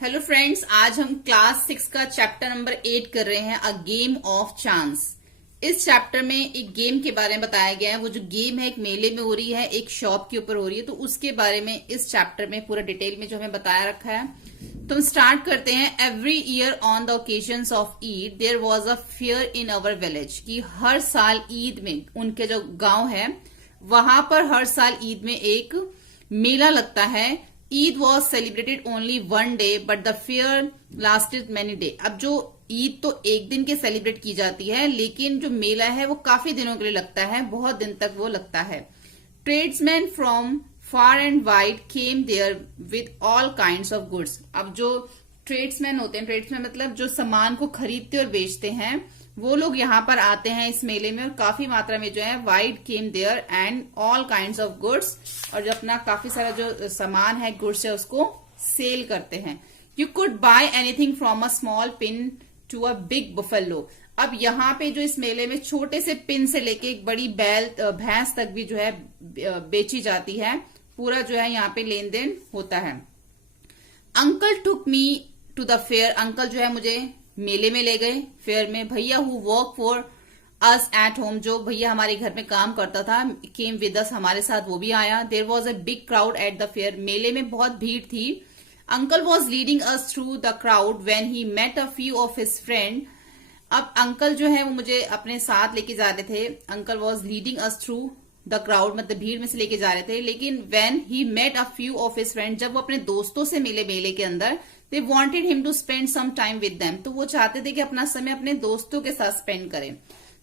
Hello friends, आज हम class 6 का चैप्टर नंबर 8 कर रहे हैं, अ गेम ऑफ चांस। इस चैप्टर में एक गेम के बारे में बताया गया है। वो जो गेम है एक मेले में हो रही है, एक शॉप के ऊपर हो रही है, तो उसके बारे में इस चैप्टर में पूरा डिटेल में जो हमें बताया रखा है। तो हम स्टार्ट करते हैं। Every year on the occasions of Eid there was a fair in our village. कि हर साल ईद में उनके जो गांव है वहां पर हर साल ईद में एक मेला लगता है। Eid was celebrated only one day but the fair lasted many day. अब जो ईद तो एक दिन के सेलिब्रेट की जाती है, लेकिन जो मेला है वो काफी दिनों के लिए लगता है, बहुत दिन तक वो लगता है। Tradesman from far and wide came there with all kind of goods. अब जो ट्रेड्समैन होते हैं, ट्रेड्समैन मतलब जो सामान को खरीदते और बेचते हैं, वो लोग यहाँ पर आते हैं इस मेले में, और काफी मात्रा में जो है wide came there and all kind of goods, और जो अपना काफी सारा जो सामान है, गुड्स है, उसको सेल करते हैं। You could buy anything from a small pin to a big buffalo. अब यहाँ पे जो इस मेले में छोटे से पिन से लेके एक बड़ी बैल भैंस तक भी जो है बेची जाती है। पूरा जो है यहाँ पे लेन देन होता है। Uncle took me to the fair. Uncle जो है मुझे मेले में ले गए, फेयर में। भैया who work for us at home, जो भैया हमारे घर में काम करता था, केम विद अस, हमारे साथ वो भी आया। There was a big crowd at the fair. मेले में बहुत भीड़ थी। Uncle was leading us through the crowd when he met a few of his friend. अब अंकल जो है वो मुझे अपने साथ लेके जा रहे थे। Uncle was leading us through the crowd, मतलब भीड़ में से लेके जा रहे थे। लेकिन when he met a few of his friend, जब वो अपने दोस्तों से मिले मेले के अंदर, they wanted him to spend some time with them. तो वो चाहते थे कि अपना समय अपने दोस्तों के साथ स्पेंड करें।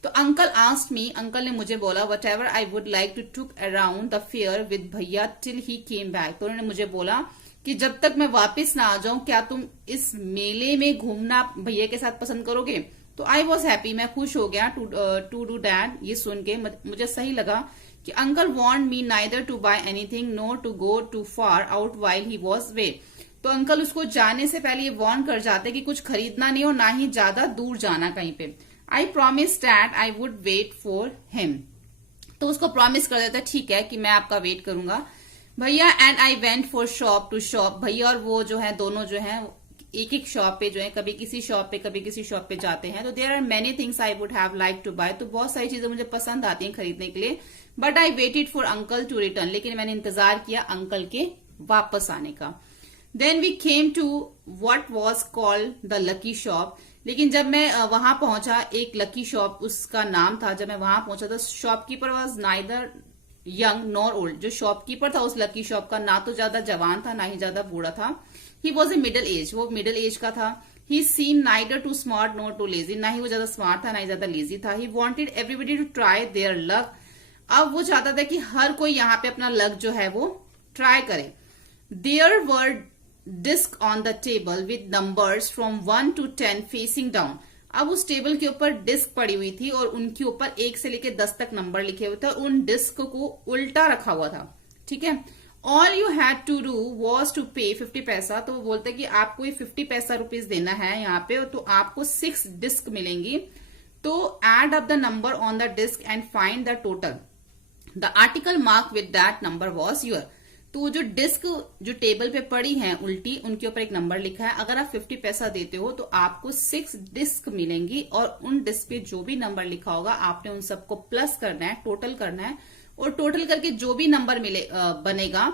तो अंकल आस्क्ड मी, अंकल ने मुझे बोला, whatever I would like to took around the fair with भैया टिल ही केम बैक। तो उन्होंने मुझे बोला कि जब तक मैं वापस ना आ जाऊं, क्या तुम इस मेले में घूमना भैया के साथ पसंद करोगे? तो आई वॉज हैप्पी, मैं खुश हो गया टू डू दैट। ये सुन के मुझे सही लगा कि uncle want me neither to buy anything nor to go too far out while he was way. तो अंकल उसको जाने से पहले ये वार्न कर जाते कि कुछ खरीदना नहीं और ना ही ज्यादा दूर जाना कहीं पे। I promise that I would wait for him. तो उसको प्रॉमिस कर देता, ठीक है कि मैं आपका वेट करूंगा भैया। And I went for shop to shop. भैया और वो जो है दोनों जो है एक एक शॉप पे जो है, कभी किसी शॉप पे कभी किसी शॉप पे जाते हैं। तो there are many things I would have like to buy. तो बहुत सारी चीजें मुझे पसंद आती हैं खरीदने के लिए। But I waited for uncle to return. लेकिन मैंने इंतजार किया अंकल के वापस आने का। Then we came to what was called the lucky shop. लेकिन जब मैं वहां पहुंचा, एक लकी शॉप उसका नाम था। जब मैं वहां पहुंचा तो shopkeeper was neither young nor old. जो शॉपकीपर था उस लकी शॉप का, ना तो ज्यादा जवान था ना ही ज्यादा बूढ़ा था। He was a middle age, वो मिडिल एज का था। He seem neither too smart nor too lazy, ना ही वो ज्यादा स्मार्ट था ना ही ज्यादा लेजी था। He wanted everybody to try their luck. अब वो चाहता था कि हर कोई यहाँ पे अपना लक जो है वो ट्राई करे। There were disc on the table with numbers from 1 to 10 facing down. अब उस टेबल के ऊपर डिस्क पड़ी हुई थी और उनके ऊपर 1 से लेकर 10 तक नंबर लिखे हुए थे। उन डिस्क को उल्टा रखा हुआ था, ठीक है। All you had to do was to pay 50 पैसा। तो वो बोलते कि आपको ये 50 पैसा रुपीज देना है यहाँ पे, तो आपको 6 डिस्क मिलेंगी। तो add up the number on the disc and find the total. The article mark with that number was your. तो जो डिस्क जो टेबल पे पड़ी है उल्टी, उनके ऊपर एक नंबर लिखा है। अगर आप 50 पैसा देते हो तो आपको 6 डिस्क मिलेंगी, और उन डिस्क पे जो भी नंबर लिखा होगा आपने उन सबको प्लस करना है, टोटल करना है, और टोटल करके जो भी नंबर बनेगा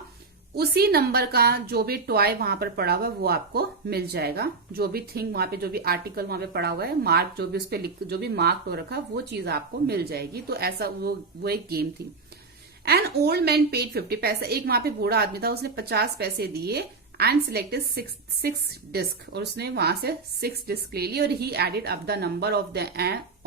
उसी नंबर का जो भी टॉय वहां पर पड़ा हुआ है वो आपको मिल जाएगा। जो भी थिंग वहां पे, जो भी आर्टिकल वहां पे पड़ा हुआ है, मार्क जो भी उस पर जो भी मार्क हो रखा वो चीज आपको मिल जाएगी। तो ऐसा वो एक गेम थी। एन ओल्ड मैन पेड 50 पैसा। एक वहां पे बूढ़ा आदमी था, उसने 50 पैसे दिए। एंड सिलेक्टेड 6 डिस्क, और उसने वहां से 6 डिस्क ले ली। और he added up the number of the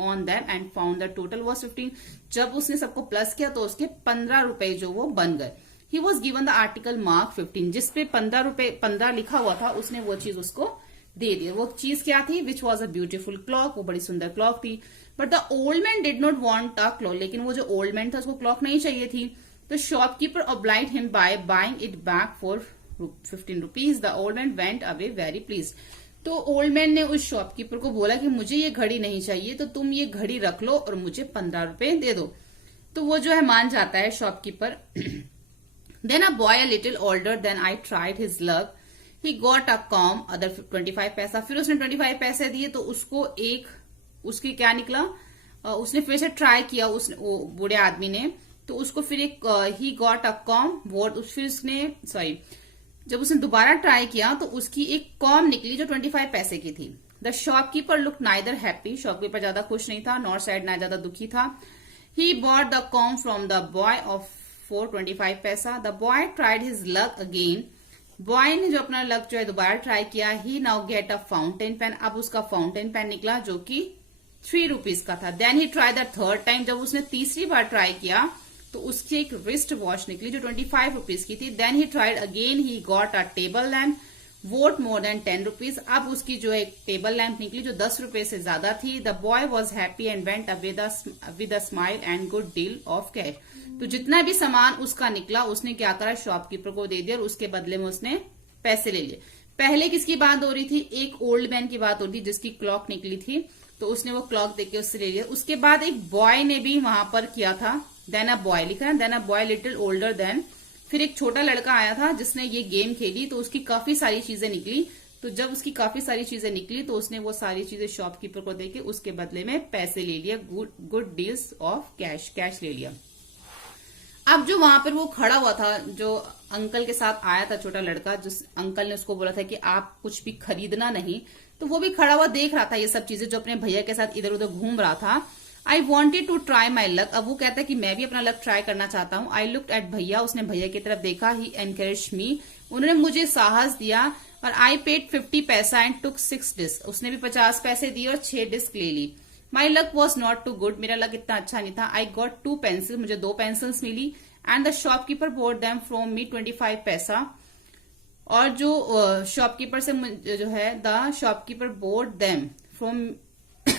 on them and found the total was 15। जब उसने सबको प्लस किया तो उसके 15 रुपए जो वो बन गए। He was given the article mark 15। जिसपे 15 लिखा हुआ था उसने वो चीज उसको दे दिया। वो चीज क्या थी? Which was a beautiful clock. वो बड़ी सुंदर क्लॉक थी। But the old man did not want a clock. लेकिन वो जो ओल्ड मैन था उसको क्लॉक नहीं चाहिए थी। तो shopkeeper obliged him by buying it back for 15 rupees. The old man went away very please. तो ओल्ड मैन ने उस शॉपकीपर को बोला कि मुझे ये घड़ी नहीं चाहिए, तो तुम ये घड़ी रख लो और मुझे 15 रुपए दे दो। तो वो जो है मान जाता है shopkeeper. Then a boy a little older than I tried his luck. He got a comb other 25 पैसा। फिर उसने 25 पैसे दिए तो उसको उसकी क्या निकला, उसने फिर से ट्राई किया उसने बूढ़े आदमी ने, तो उसको फिर एक ही गॉट अ कॉम वॉट, फिर उसने सॉरी जब उसने दोबारा ट्राई किया तो उसकी एक कॉम निकली जो 25 पैसे की थी। The shopkeeper look neither happy, shopkeeper ज्यादा खुश नहीं था, नॉर सैड ना ज्यादा दुखी था। He bought the comb from the boy of for 25 पैसा। The boy tried his luck again, boy ने जो अपना लक जो है दोबारा ट्राई किया। He now get a fountain pen, अब उसका फाउंटेन पेन निकला जो कि 3 रुपीज का था। Then he try the third time, जब उसने तीसरी बार ट्राई किया तो उसकी एक रिस्ट वॉच निकली जो 25 रुपीज की थी। Then he tried again, he got a table lamp worth more than 10 rupees, अब उसकी जो एक टेबल लैंप निकली जो 10 रुपए से ज्यादा थी। The boy was happy and went away with a smile and good deal of cash. तो जितना भी सामान उसका निकला उसने क्या करा, शॉपकीपर को दे दिया और उसके बदले में उसने पैसे ले लिए। पहले किसकी बात हो रही थी, एक ओल्ड मैन की बात हो रही थी जिसकी क्लॉक निकली थी, तो उसने वो क्लॉक देके उससे ले लिया। उसके बाद एक बॉय ने भी वहां पर किया था, देन अ बॉय लिखा है, then a boy little older than, फिर एक छोटा लड़का आया था जिसने ये गेम खेली तो उसकी काफी सारी चीजें निकली। तो जब उसकी काफी सारी चीजें निकली तो उसने वो सारी चीजें शॉपकीपर को देके उसके बदले में पैसे ले लिया, good deals of cash, cash ले लिया। अब जो वहां पर वो खड़ा हुआ था, जो अंकल के साथ आया था छोटा लड़का, जिस अंकल ने उसको बोला था कि आप कुछ भी खरीदना नहीं, तो वो भी खड़ा हुआ देख रहा था ये सब चीजें, जो अपने भैया के साथ इधर उधर घूम रहा था। I wanted to try my luck, अब वो कहता है कि मैं भी अपना लक ट्राई करना चाहता हूँ। आई लुक्ड एट भैया, उसने भैया की तरफ देखा। ही एनकरेज मी, उन्होंने मुझे साहस दिया। और आई पेड 50 पैसा एंड टुक 6 डिस्क, उसने भी 50 पैसे दिए और 6 डिस्क ले ली। My luck was not too good, मेरा लक इतना अच्छा नहीं था। आई गॉट 2 पेंसिल, मुझे 2 पेंसिल्स मिली। And the shopkeeper bought them from me 25 पैसा, और जो शॉपकीपर से जो है, the shopkeeper bought them from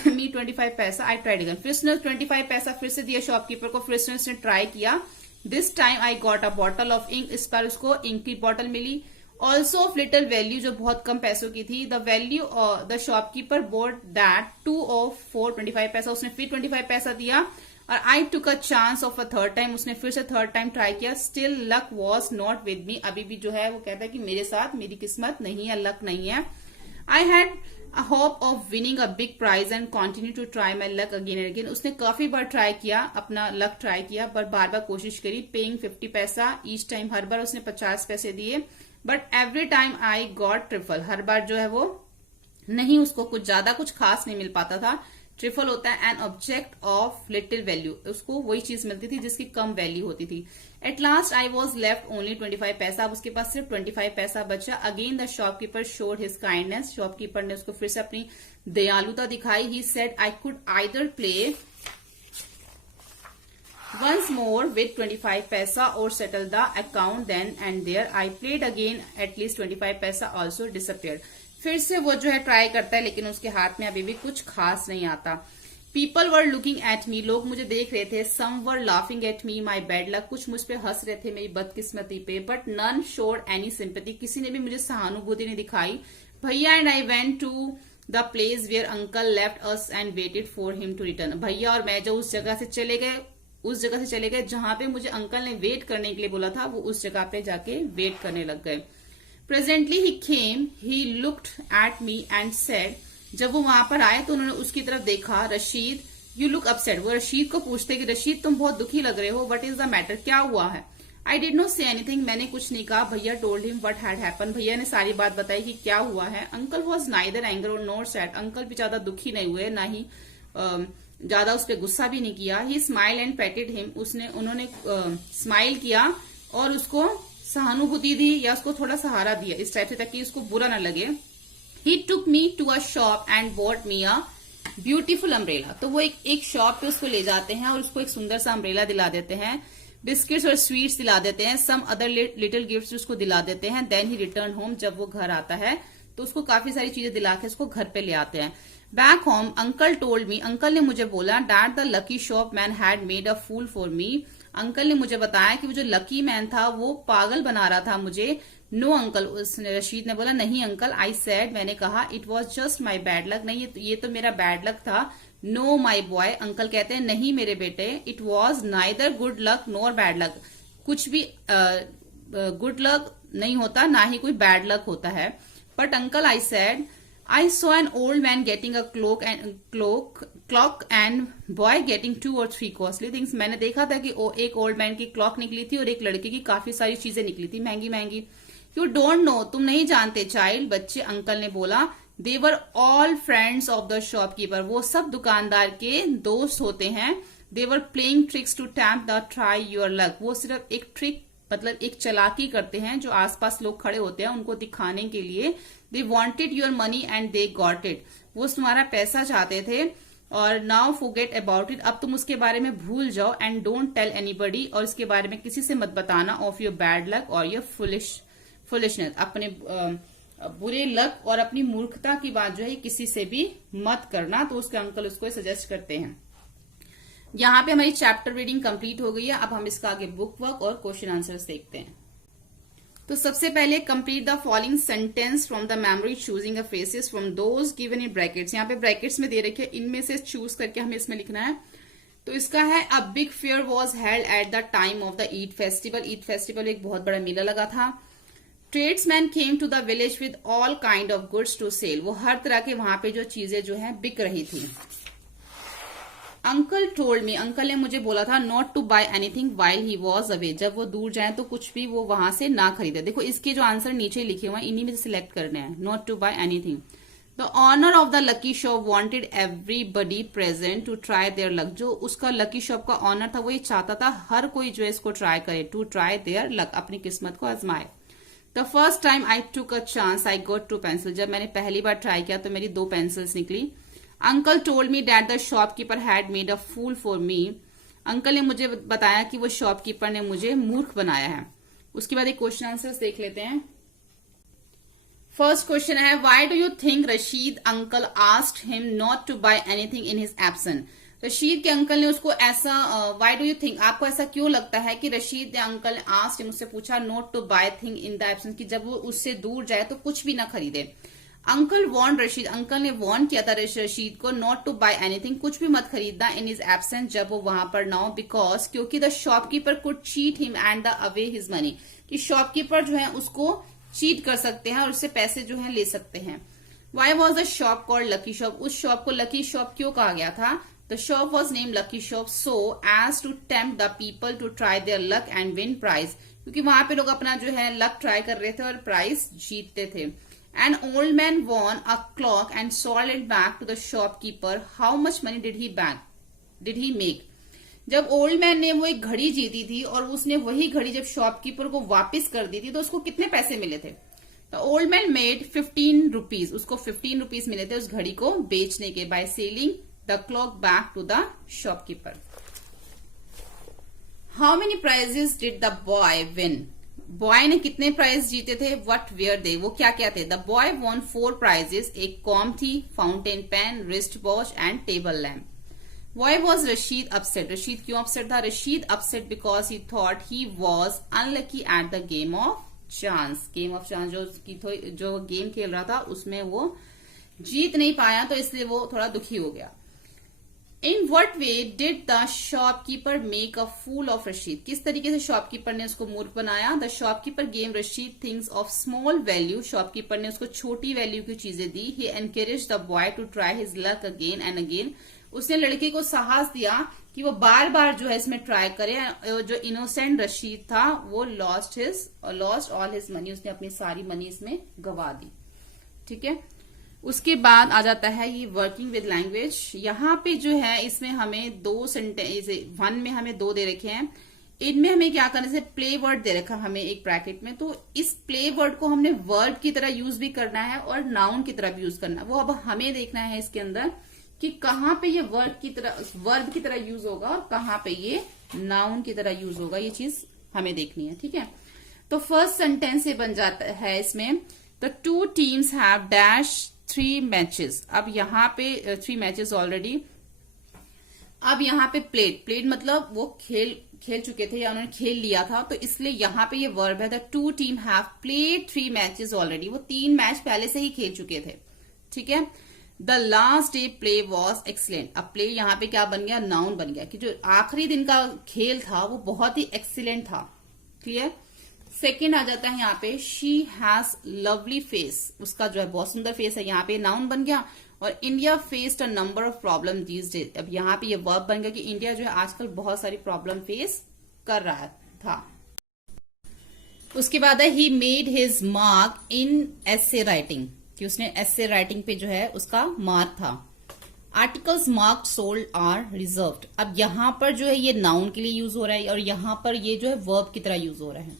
me 25 पैसा। आई ट्राइड अगेन, फिर उसने 25 पैसा फिर से दिया शॉपकीपर को, फिर उसने ट्राई किया। This time I got a bottle of ink, इस बार उसको इंक की बॉटल मिली। ऑल्सो ऑफ लिटिल वैल्यू, जो बहुत कम पैसों की थी। The value the shopkeeper board that 2 of 4 25 पैसा, उसने फिर 25 पैसा दिया। और I took a chance of a third time, उसने फिर से थर्ड टाइम ट्राई किया। Still luck was not with me, अभी भी जो है वो कहता है कि मेरे साथ मेरी किस्मत नहीं है, लक नहीं है। I had a hope of winning a big prize and continue to try my luck again and again, उसने काफी बार ट्राई किया, अपना लक ट्राई किया, पर बार बार कोशिश करी। पेइंग 50 पैसा ईच टाइम, हर बार उसने 50 पैसे दिए। But every time I got triple, हर बार जो है वो नहीं, उसको कुछ ज्यादा कुछ खास नहीं मिल पाता था। ट्रिपल होता है an object of little value, उसको वही चीज मिलती थी जिसकी कम वैल्यू होती थी। At last I was left only 25 पैसा, अब उसके पास सिर्फ 25 पैसा बचा। Again the shopkeeper showed his kindness, shopkeeper ने उसको फिर से अपनी दयालुता दिखाई। He said I could either play once more with 25 paisa or settle the account then and there. I played again, at least 25 पैसा also disappeared. फिर से वो जो है ट्राई करता है लेकिन उसके हाथ में अभी भी कुछ खास नहीं आता। People were looking at me, लोग मुझे देख रहे थे। Some were laughing at me, my bad luck, कुछ मुझ पे हंस रहे थे मेरी बदकिस्मती पे। But none showed any sympathy, किसी ने भी मुझे सहानुभूति नहीं दिखाई। भैया and I went to the place where uncle left us and waited for him to return. भैया और मैं जो उस जगह से चले गए जहां पे मुझे अंकल ने वेट करने के लिए बोला था, वो उस जगह पे जाके वेट करने लग गए। Presently he came, he looked at me and said, जब वो वहां पर आए तो उन्होंने उसकी तरफ देखा। रशीद, यू लुक अपसेट, वो रशीद को पूछते कि रशीद तुम बहुत दुखी लग रहे हो, व्हाट इज द मैटर, क्या हुआ है। I did not say anything, मैंने कुछ नहीं कहा। भैया told him what had happen, भैया ने सारी बात बताई कि क्या हुआ है। Uncle was neither anger nor sad, uncle भी ज्यादा दुखी नहीं हुए, ना ही ज्यादा उस पर गुस्सा भी नहीं किया। ही स्माइल एंड पेटेड हिम, उन्होंने स्माइल किया और उसको सहानुभूति दी या उसको थोड़ा सहारा दिया इस टाइप से, ताकि उसको बुरा ना लगे। He took me to a shop and bought me a beautiful umbrella, तो वो एक शॉप पे उसको ले जाते हैं और उसको एक सुंदर सा अम्ब्रेला दिला देते हैं। बिस्किट्स और स्वीट्स दिला देते हैं। सम अदर लिटिल गिफ्ट्स उसको दिला देते हैं। देन ही रिटर्न होम, जब वो घर आता है तो उसको काफी सारी चीजें दिला के उसको घर पे ले आते हैं। Back home uncle told me, uncle ने मुझे बोला that the lucky shop man had made a fool for me, uncle ने मुझे बताया कि वो जो लकी मैन था वो पागल बना रहा था मुझे। नो अंकल, उसने रशीद ने बोला नहीं अंकल। आई सेड, मैंने कहा it was just my bad luck, नहीं ये तो मेरा बैड लक था। नो माई बॉय, अंकल कहते हैं नहीं मेरे बेटे। It was neither good luck nor bad luck, कुछ भी गुड लक नहीं होता, ना ही कोई बैड लक होता है. But uncle, I said, I saw an old man getting a clock and boy getting 2 or 3 costly things. मैंने देखा था कि एक ओल्ड मैन की क्लॉक निकली थी और एक लड़के की काफी सारी चीजें निकली थी महंगी महंगी. You don't know, तुम नहीं जानते चाइल्ड, बच्चे. अंकल ने बोला, they were all friends of the shopkeeper. वो सब दुकानदार के दोस्त होते हैं. They were playing tricks to tempt the try your luck. वो सिर्फ एक ट्रिक मतलब एक चालाकी करते हैं जो आसपास लोग खड़े होते हैं उनको दिखाने के लिए. They wanted your money and they got it. वो तुम्हारा पैसा चाहते थे और नाउ फॉरगेट अबाउट इट. अब तुम उसके बारे में भूल जाओ. And don't tell anybody. और इसके बारे में किसी से मत बताना. ऑफ योर बैड लक और योर फुलिशनेस. अपने बुरे लक और अपनी मूर्खता की बात जो है किसी से भी मत करना. तो उसके अंकल उसको सजेस्ट करते हैं. यहाँ पे हमारी चैप्टर रीडिंग कंप्लीट हो गई है. अब हम इसका आगे बुक वर्क और क्वेश्चन आंसर्स देखते हैं. तो सबसे पहले complete the following sentence from the memory choosing a phrases from those given in brackets. यहाँ पे ब्रैकेट्स में दे रखे हैं, इनमें से चूज करके हमें इसमें लिखना है. तो इसका है, a big fair was held at the time of the Eid festival. Eid festival एक बहुत बड़ा मेला लगा था. Tradesman came to the village with all kind of goods to sell. वो हर तरह के वहां पे जो चीजें जो है बिक रही थी. अंकल टोल्ड मी, अंकल ने मुझे बोला था, not to buy anything while he was away. जब वो दूर जाए तो कुछ भी वो वहां से ना खरीदे. देखो इसके जो आंसर नीचे लिखे हुए हैं इन्हीं में से सिलेक्ट करने हैं. Not to buy anything. The owner of the lucky shop wanted everybody present to try their luck. जो उसका लकी शॉप का ऑनर था वो ये चाहता था हर कोई जो है इसको ट्राई करे. टू ट्राई देयर लक, अपनी किस्मत को आजमाए. The first time I took a chance I got 2 pencil. जब मैंने पहली बार ट्राई किया तो मेरी 2 पेंसिल्स निकली. Uncle told me that the shopkeeper had made a fool for me. Uncle ने मुझे बताया कि वो शॉपकीपर ने मुझे मूर्ख बनाया है. उसके बाद एक क्वेश्चन आंसर्स देख लेते हैं. फर्स्ट क्वेश्चन है, why do you think Rashid uncle asked him not to buy anything in his absence. Rashid के अंकल ने उसको ऐसा, व्हाई डू यू थिंक, आपको ऐसा क्यों लगता है कि रशीद के अंकल ने आस्क्ड हिम, उससे पूछा, not to buy thing in the absence, कि जब वो उससे दूर जाए तो कुछ भी ना खरीदे. अंकल वॉन्ट रशीद, अंकल ने वॉर्न किया था रशीद को, नॉट टू बाय एनीथिंग, कुछ भी मत खरीदना, इन हिज एब्सेंस, जब वो वहां पर ना हो. बिकॉज, क्योंकि the shopkeeper could cheat him and the away his money, कि शॉपकीपर जो है उसको चीट कर सकते हैं और उससे पैसे जो है ले सकते हैं. Why was the shop called lucky shop, उस शॉप को लकी शॉप क्यों कहा गया था. The shop was name lucky shop so as to tempt the people to try their luck and win prize, क्योंकि वहां पे लोग अपना जो है लक ट्राई कर रहे थे और प्राइज जीतते थे. An old man won a clock and sold it back to the shopkeeper. How much money did he make? जब ओल्ड मैन ने वो एक घड़ी जीती थी और उसने वही घड़ी जब शॉपकीपर को वापस कर दी थी तो उसको कितने पैसे मिले थे. The old man made 15 rupees. उसको 15 रुपीज मिले थे उस घड़ी को बेचने के, by selling the clock back to the shopkeeper. How many prizes did the boy win. Boy ने कितने प्राइज जीते थे. व्हाट वेयर दे, वो क्या क्या थे. The boy won 4 prizes. एक कॉम थी, fountain pen, wrist watch and table lamp. Why was Rashid upset, Rashid क्यों अपसेट था. Rashid upset because he thought he was unlucky at the game of chance. Game of chance जो game खेल रहा था उसमें वो जीत नहीं पाया तो इसलिए वो थोड़ा दुखी हो गया. In what way did the shopkeeper make a fool of Rashid, किस तरीके से शॉपकीपर ने उसको मूर्ख बनाया. The shopkeeper gave Rashid things of small value, शॉपकीपर ने उसको छोटी वैल्यू की चीजें दी. He encourage the boy to try his luck again and again, उसने लड़के को साहस दिया कि वो बार बार जो है इसमें ट्राई करे. जो इनोसेंट रशीद था वो लॉस्ट ऑल हिज मनी, उसने अपनी सारी मनी इसमें गवा दी. ठीक है, उसके बाद आ जाता है ये वर्किंग विद लैंग्वेज. यहाँ पे जो है इसमें हमें 2 सेंटेंस, 1 में हमें 2 दे रखे हैं. इनमें हमें क्या करना है, प्ले वर्ड दे रखा हमें एक ब्रैकेट में. तो इस प्ले वर्ड को हमने वर्ब की तरह यूज भी करना है और नाउन की तरह भी यूज करना है. वो अब हमें देखना है इसके अंदर कि कहाँ पे ये वर्ब की तरह यूज होगा और कहाँ पे ये नाउन की तरह यूज होगा. ये चीज हमें देखनी है. ठीक है, तो फर्स्ट सेंटेंस ये बन जाता है इसमें, the 2 teams have dash 3 matches. अब यहाँ पे 3 मैचेस ऑलरेडी. अब यहाँ पे प्लेड मतलब वो खेल चुके थे या उन्होंने खेल लिया था, तो इसलिए यहाँ पे ये वर्ब है. The 2 team have played 3 matches already, वो 3 मैच पहले से ही खेल चुके थे. ठीक है, the last day play was excellent. अब प्ले यहाँ पे क्या बन गया, नाउन बन गया कि जो आखिरी दिन का खेल था वो बहुत ही एक्सीलेंट था. क्लियर. सेकेंड आ जाता है यहाँ पे शी हैज लवली फेस, उसका जो है बहुत सुंदर फेस है, यहाँ पे नाउन बन गया। और India faced a number of problem these days, अब यहाँ पे ये वर्ब बन गया कि इंडिया जो है आजकल बहुत सारी प्रॉब्लम फेस कर रहा था। उसके बाद है he made his mark in essay writing, कि उसने एसे राइटिंग पे जो है उसका मार्क था। Articles marked sold are reserved, अब यहां पर जो है ये नाउन के लिए यूज हो रहा है और यहां पर ये जो है वर्ब की तरह यूज हो रहा है।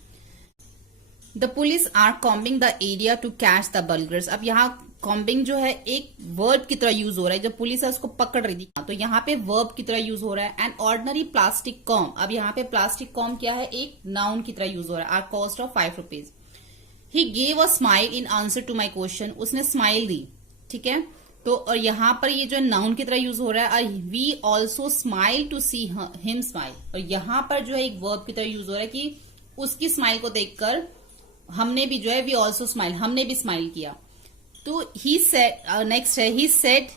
The police are combing the area to catch the burglars, अब यहाँ कॉम्बिंग जो है एक वर्ब की तरह यूज हो रहा है, जब पुलिस है उसको पकड़ रही थी तो यहाँ पे वर्ब की तरह यूज हो रहा है। एंड ऑर्डिनरी प्लास्टिक कॉम, अब यहाँ पे प्लास्टिक कॉम क्या है, एक नाउन की तरह यूज हो रहा है। Are cost of 5 rupees. He gave a smile in answer to my question, उसने स्माइल दी, ठीक है। तो और यहाँ पर ये जो है नाउन की तरह यूज हो रहा है। We also smile to see him smile, और यहाँ पर जो है एक वर्ब की तरह यूज हो रहा है कि उसकी स्माइल को देखकर हमने भी जो है वी ऑल्सो स्माइल, हमने भी स्माइल किया। तो ही सेड, नेक्स्ट है he said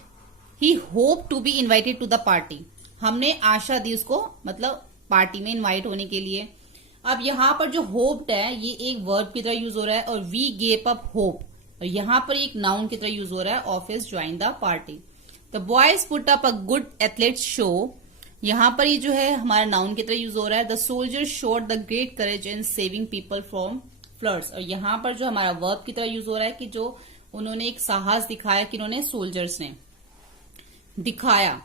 he hope to be invited to the party, हमने आशा दी उसको, मतलब पार्टी में इन्वाइट होने के लिए। अब यहाँ पर जो होप्ड है ये एक वर्ब की तरह यूज हो रहा है, और वी गेव अप होप, और यहाँ पर एक नाउन की तरह यूज हो रहा है, office join the party. The boys put up a good athletes show, यहाँ पर ये जो है हमारा नाउन की तरह यूज हो रहा है। The soldier showed the great courage in saving people from floods, और यहाँ पर जो हमारा वर्ब की तरह यूज हो रहा है कि जो उन्होंने एक साहस दिखाया, कि उन्होंने सोल्जर्स ने दिखाया,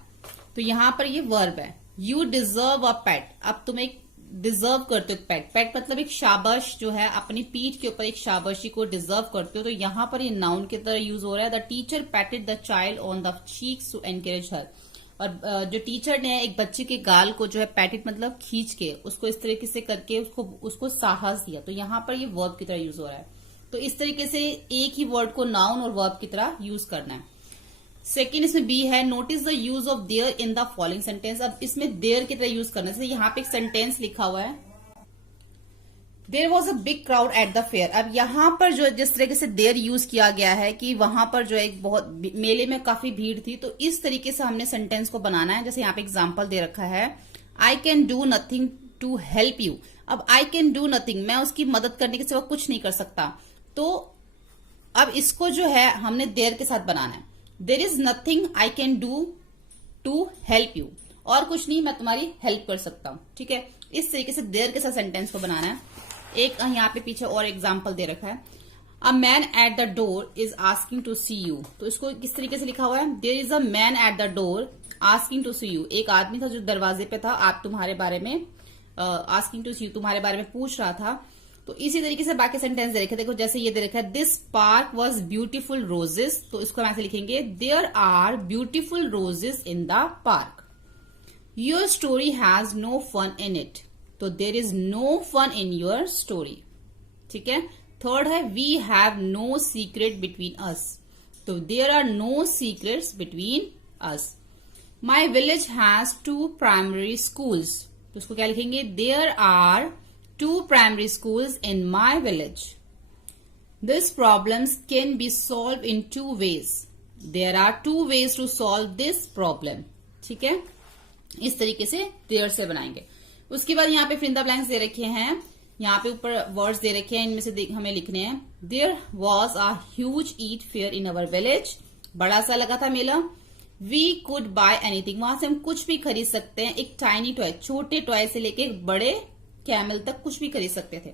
तो यहाँ पर ये वर्ब है। यू डिजर्व अ पेट, अब तुम एक डिजर्व करते हो पेट, पेट मतलब एक शाबाश जो है, अपनी पीठ के ऊपर एक शाबाशी को डिजर्व करते हो, तो यहाँ पर ये नाउन की तरह यूज हो रहा है। The teacher patted the child on the cheeks to encourage her, और जो टीचर ने एक बच्चे के गाल को जो है पैटेड मतलब खींच के उसको इस तरीके से करके उसको साहस दिया, तो यहाँ पर ये वर्ब की तरह यूज हो रहा है। तो इस तरीके से एक ही वर्ड को नाउन और वर्ब की तरह यूज करना है। सेकेंड इसमें बी है notice the use of there in the following sentence, अब इसमें देयर की तरह यूज करना है। यहाँ पे एक सेंटेंस लिखा हुआ है, there was a big crowd at the fair, अब यहाँ पर जो जिस तरीके से देयर यूज किया गया है कि वहां पर जो एक बहुत मेले में काफी भीड़ थी, तो इस तरीके से हमने सेंटेंस को बनाना है। जैसे यहाँ पे एग्जाम्पल दे रखा है, I can do nothing to help you, अब आई कैन डू नथिंग, मैं उसकी मदद करने के सिवा कुछ नहीं कर सकता, तो अब इसको जो है हमने देयर के साथ बनाना है। There is nothing I can do to help you, और कुछ नहीं मैं तुम्हारी हेल्प कर सकता हूं, ठीक है। इस तरीके से देयर के साथ सेंटेंस को बनाना है। एक यहाँ पे पीछे और एग्जाम्पल दे रखा है, a man at the door is asking to see you, तो इसको किस तरीके से लिखा हुआ है, there is a man at the door asking to see you, एक आदमी था जो दरवाजे पे था, आप तुम्हारे बारे में आस्किंग टू सी यू, तुम्हारे बारे में पूछ रहा था। तो इसी तरीके से बाकी सेंटेंस दे रखे, देखो जैसे ये दे रखा है, this park was beautiful roses, तो इसको हम ऐसे लिखेंगे, there are beautiful roses in the park. Your story has no fun in it, तो there is no fun in your story, ठीक है। थर्ड है, we have no secret between us, तो there are no secrets between us. My village has 2 primary schools, तो उसको क्या लिखेंगे, there are 2 primary schools in my village. These problems can be solved in 2 ways. There are 2 ways to solve this problem. ठीक है, इस तरीके से there से बनाएंगे। उसके बाद यहाँ पे fill in the blanks दे रखे हैं, यहाँ पे ऊपर words दे रखे हैं, इनमें से हमें लिखने हैं। There was a huge eat fair in our village. बड़ा सा लगा था मेला। We could buy anything. वहां से हम कुछ भी खरीद सकते हैं। एक tiny toy, छोटे टॉय से लेके बड़े कैमल तक कुछ भी खरीद सकते थे।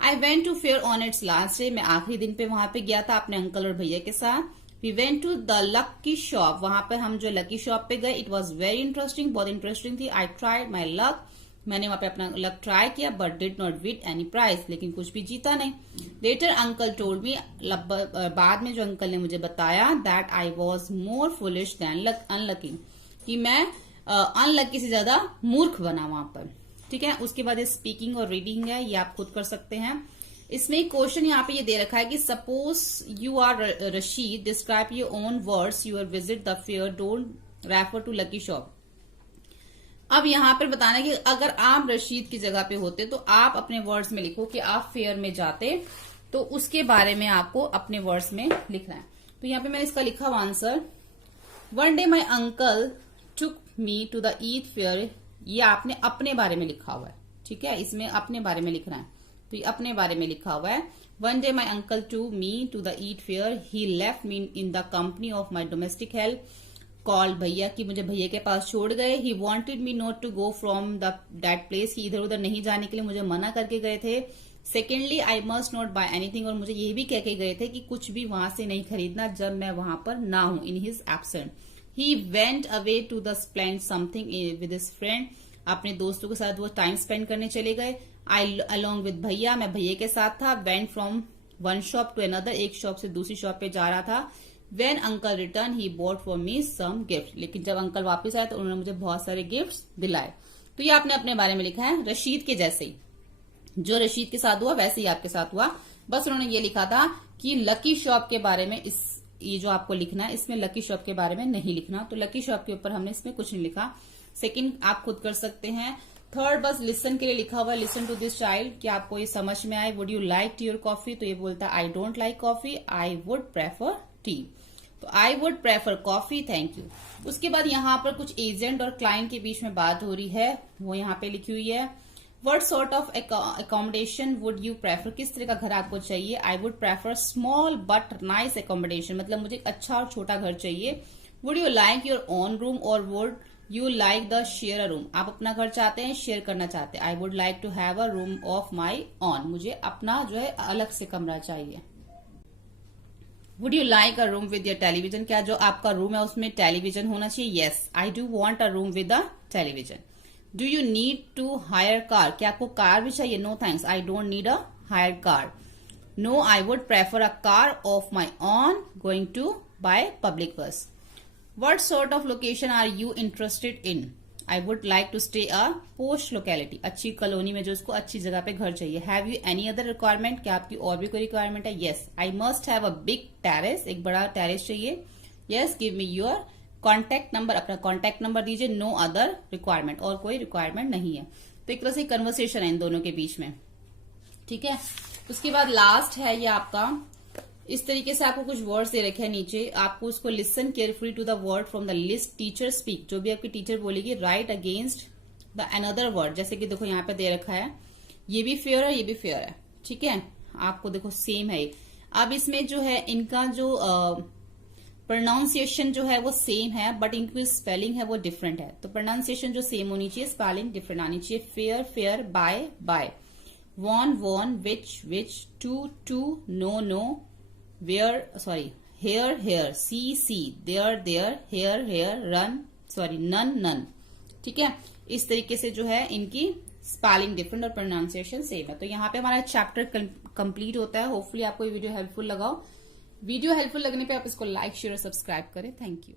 I went to fair on its last day, मैं आखिरी दिन पे वहां पे गया था अपने अंकल और भैया के साथ। We went to the lucky shop, वहां पे हम जो लकी शॉप पे गए, इट वॉज वेरी इंटरेस्टिंग, बहुत इंटरेस्टिंग थी। आई ट्राइड माई लक, मैंने वहां पे अपना लक ट्राई किया, but did not win any prize, लेकिन कुछ भी जीता नहीं। लेटर अंकल टोल्ड मी, बाद में जो अंकल ने मुझे बताया, that I was more foolish than unlucky, कि मैं अनलकी से ज्यादा मूर्ख बना वहां पर, ठीक है। उसके बाद स्पीकिंग और रीडिंग है, ये आप खुद कर सकते हैं। इसमें एक क्वेश्चन यहाँ पे ये दे रखा है कि suppose you are Rashid, describe your own words your visit the fair, don't refer to lucky shop. अब यहाँ पर बताना है कि अगर आप रशीद की जगह पे होते तो आप अपने वर्ड्स में लिखो कि आप फेयर में जाते, तो उसके बारे में आपको अपने वर्ड्स में लिखना है। तो यहाँ पे मैंने इसका लिखा हुआ answer, one day my uncle took me to the Eid fair, ये आपने अपने बारे में लिखा हुआ है, ठीक है, इसमें अपने बारे में लिखना है। तो ये अपने बारे में लिखा हुआ है। One day my uncle to me to the Eid fair, he left me in the company of my domestic help, कॉल भैया की मुझे भैया के पास छोड़ गए। He wanted me not to go from that place, की इधर उधर नहीं जाने के लिए मुझे मना करके गए थे। Secondly I must not buy anything, और मुझे ये भी कह के गए थे कि कुछ भी वहां से नहीं खरीदना जब मैं वहां पर ना हूं, in his absent. He went away to the spend something with his friend, अपने दोस्तों के साथ वो टाइम स्पेंड करने चले गए। आई अलोंग विद भैया, मैं भैया के साथ था। Went from one shop to another, एक शॉप से दूसरी शॉप पे जा रहा था। When uncle return he bought for me some gift, लेकिन जब अंकल वापस आए तो उन्होंने मुझे बहुत सारे गिफ्ट्स दिलाए। तो ये आपने अपने बारे में लिखा है रशीद के जैसे ही, जो रशीद के साथ हुआ वैसे ही आपके साथ हुआ। बस उन्होंने ये लिखा था कि लकी शॉप के बारे में, ये जो आपको लिखना है इसमें लकी शॉप के बारे में नहीं लिखना, तो लकी शॉप के ऊपर हमने इसमें कुछ नहीं लिखा। सेकंड आप खुद कर सकते हैं। थर्ड बस लिसन के लिए लिखा हुआ है, लिसन टू दिस चाइल्ड, कि आपको ये समझ में आए। Would you like tea your coffee, तो ये बोलता है I don't like coffee, I would prefer tea, तो I would prefer coffee, thank you. उसके बाद यहाँ पर कुछ एजेंट और क्लाइंट के बीच में बात हो रही है, वो यहाँ पे लिखी हुई है। What sort of accommodation would you prefer, किस तरह का घर आपको चाहिए। I would prefer small but nice accommodation, मतलब मुझे अच्छा और छोटा घर चाहिए। Would you like your own room or would you like the share a room, आप अपना घर चाहते हैं शेयर करना चाहते हैं। I would like to have a room of my own, मुझे अपना जो है अलग से कमरा चाहिए। Would you like a room with your television, क्या जो आपका रूम है उसमें टेलीविजन होना चाहिए। Yes, I do want a room with a television. Do you need to hire car, क्या आपको कार भी चाहिए। No thanks, I don't need a hired car. No, I would prefer a car of my own, going to by public bus. What sort of location are you interested in? I would like to stay a posh locality, अच्छी colony में जो उसको अच्छी जगह पे घर चाहिए। Have you any other requirement, क्या आपकी और भी कोई रिक्वायरमेंट है। Yes, I must have a big terrace, एक बड़ा टेरेस चाहिए। Yes, give me your contact number, अपना कॉन्टैक्ट नंबर दीजिए। नो अदर रिक्वायरमेंट, और कोई रिक्वायरमेंट नहीं है। तो एक तरह से कन्वर्सेशन है इन दोनों के बीच में, ठीक है। उसके बाद लास्ट है ये आपका, इस तरीके से आपको कुछ वर्ड्स दे रखे हैं नीचे, आपको उसको listen carefully to the word from the list teacher speak, जो भी आपकी टीचर बोलेगी write against the another word. जैसे कि देखो यहाँ पे दे रखा है, ये भी फेयर है, ये भी फेयर है, ठीक है। आपको देखो सेम है। अब इसमें जो है इनका जो प्रोनाउंसिएशन जो है वो सेम है, बट इनकी स्पेलिंग है वो डिफरेंट है। तो प्रोनाउंसिएशन जो सेम होनी चाहिए, स्पेलिंग डिफरेंट आनी चाहिए। Fair fare, by buy, won one, which, two, no, where sorry, here hear, see, there hair, none, ठीक है। इस तरीके से जो है इनकी स्पेलिंग डिफरेंट और प्रोनाउंसिएशन सेम है। तो यहाँ पे हमारा चैप्टर कंप्लीट होता है। होपफुली आपको ये वीडियो हेल्पफुल लगा हो। वीडियो हेल्पफुल लगने पे आप इसको लाइक, शेयर और सब्सक्राइब करें। Thank you.